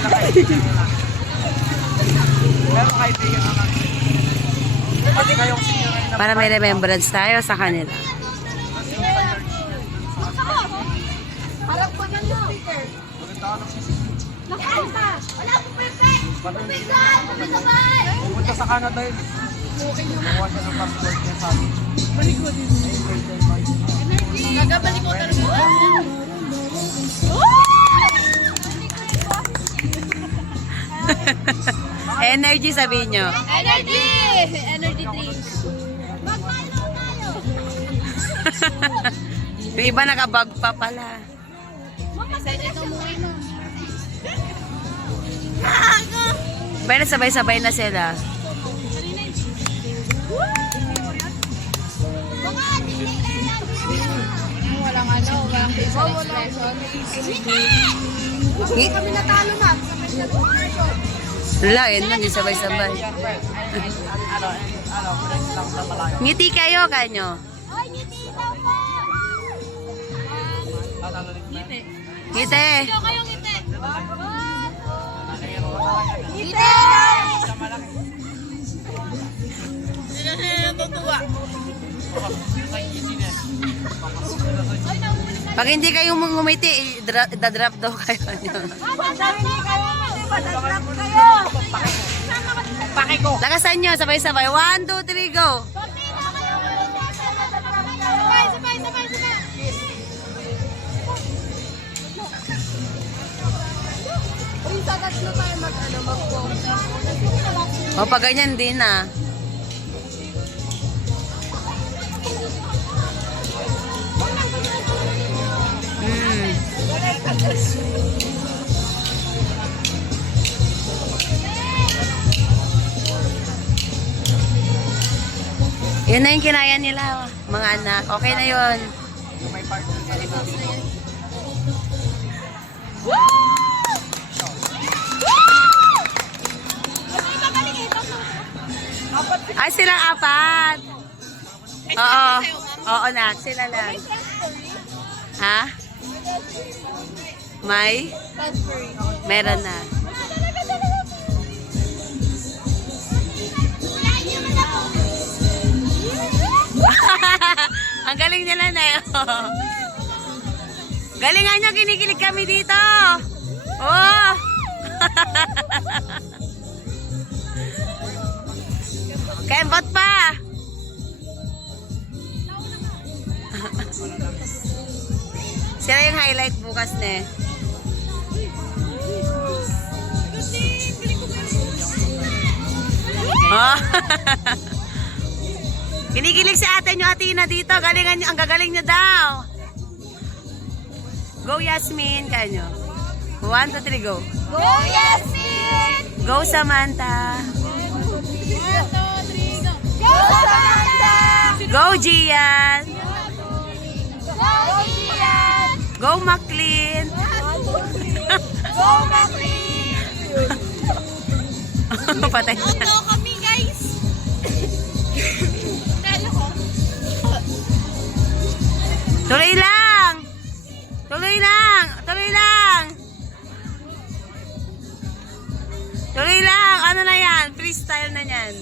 wala kaibigan nila. Pero kaibigan naman. Pati kayong senior na Para may remembrance tayo sa kanila. Parang pa ng sticker. Nakanta. Wala po perfect. pupunta sa Canada yun. Kuha siya ng passport niya sa akin. Gagabalik ko talaga. Energy sabihin nyo. Energy! Energy drink. Magpalo tayo. Yung iba nakabag pa pala. Excited ako mo ino. Pero sabay-sabay na sila. Walang ano, walang facial expression. Kami natalo, ma'am. Sa facial expression. Wala, yun lang yung sabay-sabay. Ngiti kayo, kanyo. Ay, ngiti daw po. Ngiti. Ngiti. Ikaw kayong ngiti. Ngiti! Sila natutuwa. Pag hindi kayo ngumiti, dadrop daw kayo. Pake ko. Lakasan nyo, sabay-sabay. 1, 2, 3, go! Sabay, sabay, sabay, sabay. Uy, sa tatlo tayo mag-pose. O, pag ganyan din ah. Yun na yung kinaya nila, mga anak. Okay na yun. May party sa likod. Ay, silang apat. Oo. Oo, nak. Sila lang. Ha? May? Meron na. Ang galing nila na yun. Galingan nyo, kinikilig kami dito. Oh! Kembot pa. Sila yung highlight bukas na eh. Oh. Kinikilig si ate nyo, Atina dito. Galingan nyo, ang gagaling nyo daw. Go Yasmin, kanyo. 1, 2, 3, go. Go, Yasmin! Go Samantha. 1, 2, 3, go! Go, Samantha! Go Gian. Go, Ian! Go Maclean. Go, Maclean! Patay siya. Auto kami, guys! Talo ko. Tuloy lang. Tuloy lang. Tuloy lang. Tuloy lang. Ano na yan? Freestyle na yan.